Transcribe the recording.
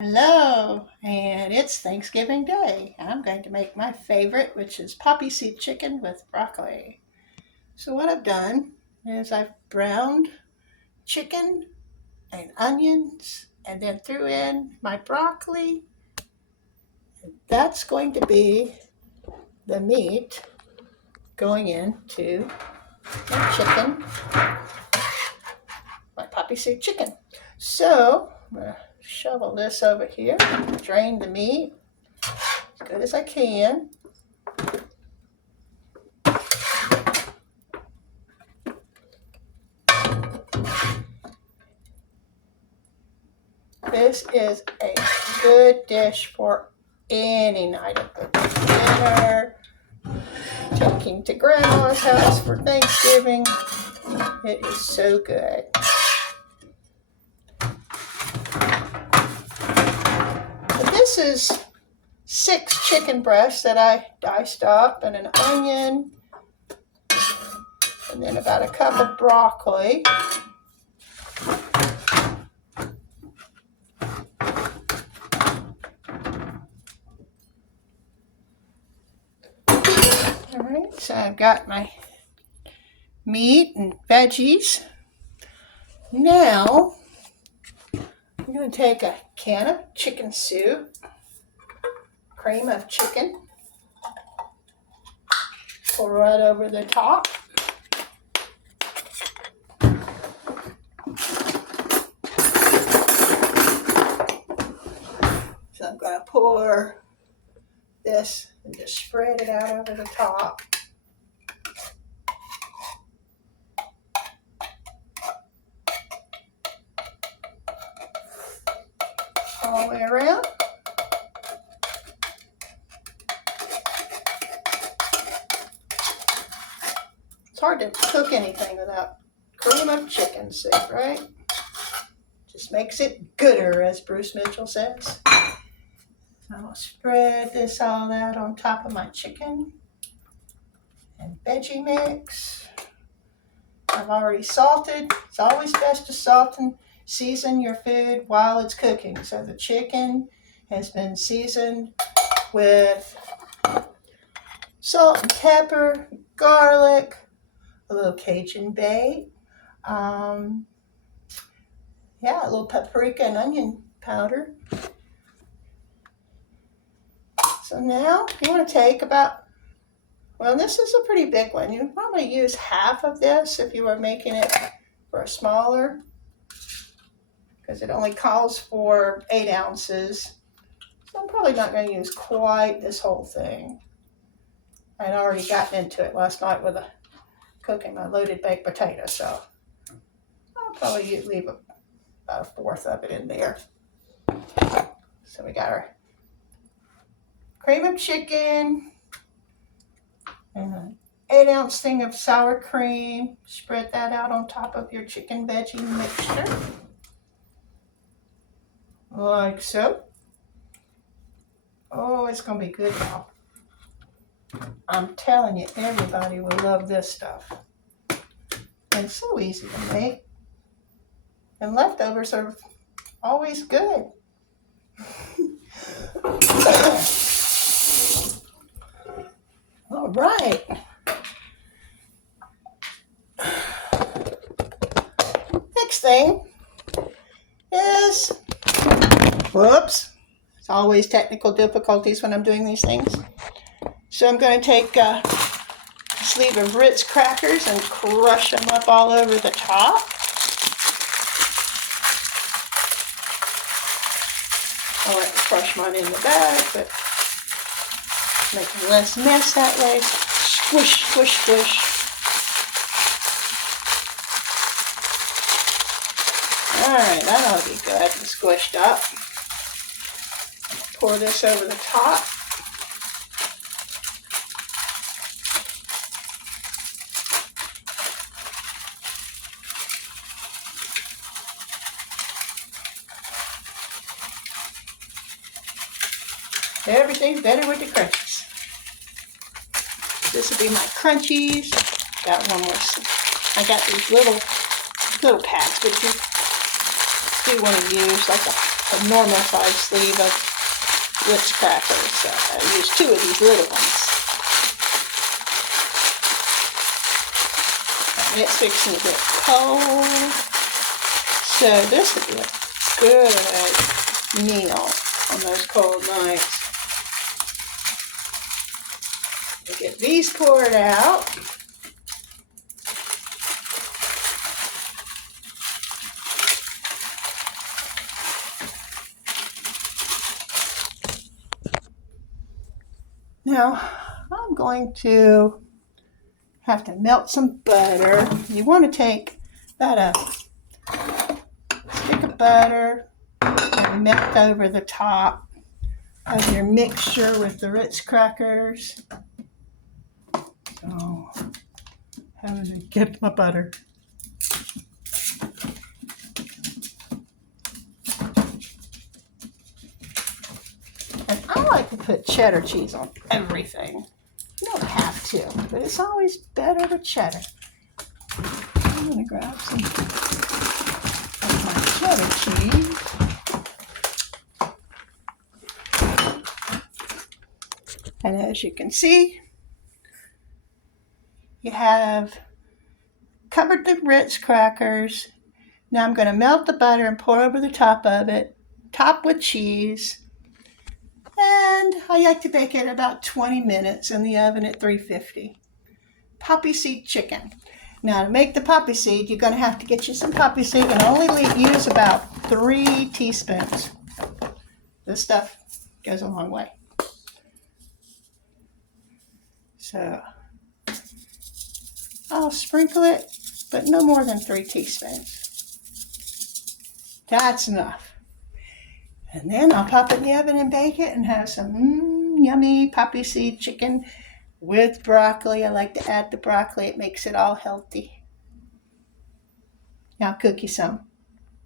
Hello, and it's Thanksgiving Day. I'm going to make my favorite, which is poppy seed chicken with broccoli. So what I've done is I've browned chicken and onions and then threw in my broccoli. That's going to be the meat going into my chicken, my poppy seed chicken. So I'm going to shovel this over here, drain the meat as good as I can. This is a good dish for any night of the dinner, taking to grandma's house for Thanksgiving. It is so good. But this is 6 chicken breasts that I diced up and an onion and then about a cup of broccoli. All right, so I've got my meat and veggies. Now, I'm going to take a can of chicken soup, cream of chicken, pour right over the top. So I'm going to pour this and just spread it out over the top. All the way around. It's hard to cook anything without cream of chicken soup, right? Just makes it gooder, as Bruce Mitchell says. So I'll spread this all out on top of my chicken and veggie mix. I've already salted. It's always best to salt and season your food while it's cooking. So the chicken has been seasoned with salt and pepper, garlic, a little Cajun bay, a little paprika and onion powder. So now you want to take this is a pretty big one. You'd probably use half of this if you were making it for a smaller, because it only calls for 8 ounces. So I'm probably not going to use quite this whole thing. I'd already gotten into it last night with cooking my loaded baked potato, so I'll probably leave about 1/4 of it in there. So we got our cream of chicken and an 8-ounce thing of sour cream. Spread that out on top of your chicken veggie mixture, like so. Oh, it's going to be good now. I'm telling you, everybody will love this stuff. And it's so easy to make. And leftovers are always good. All right. Next thing is, whoops. It's always technical difficulties when I'm doing these things. So I'm going to take a sleeve of Ritz crackers and crush them up all over the top. I like to crush mine in the bag, but making less mess that way. Squish, squish, squish. Alright, that ought to be good and squished up. Pour this over the top. Everything's better with the crunchies. This will be my crunchies. Got one more. I got these little packs, but you do want to use like a a normal 5-sleeve of Ritz crackers. So I use 2 of these little ones. And it's fixing to get cold. So this would be a good meal on those cold nights. We get these poured out. Now, I'm going to have to melt some butter. You want to take about a stick of butter and melt over the top of your mixture with the Ritz crackers. So, having to get my butter. And I like to put cheddar cheese on everything. You don't have to, but it's always better with cheddar. I'm going to grab some of my cheddar cheese. And as you can see, you have covered the Ritz crackers. Now I'm going to melt the butter and pour over the top of it, top with cheese. And I like to bake it about 20 minutes in the oven at 350. Poppy seed chicken. Now to make the poppy seed, you're going to have to get you some poppy seed and only use about 3 teaspoons. This stuff goes a long way. So I'll sprinkle it, but no more than 3 teaspoons. That's enough. And then I'll pop it in the oven and bake it and have some yummy poppy seed chicken with broccoli. I like to add the broccoli. It makes it all healthy. Now I'll cook you some.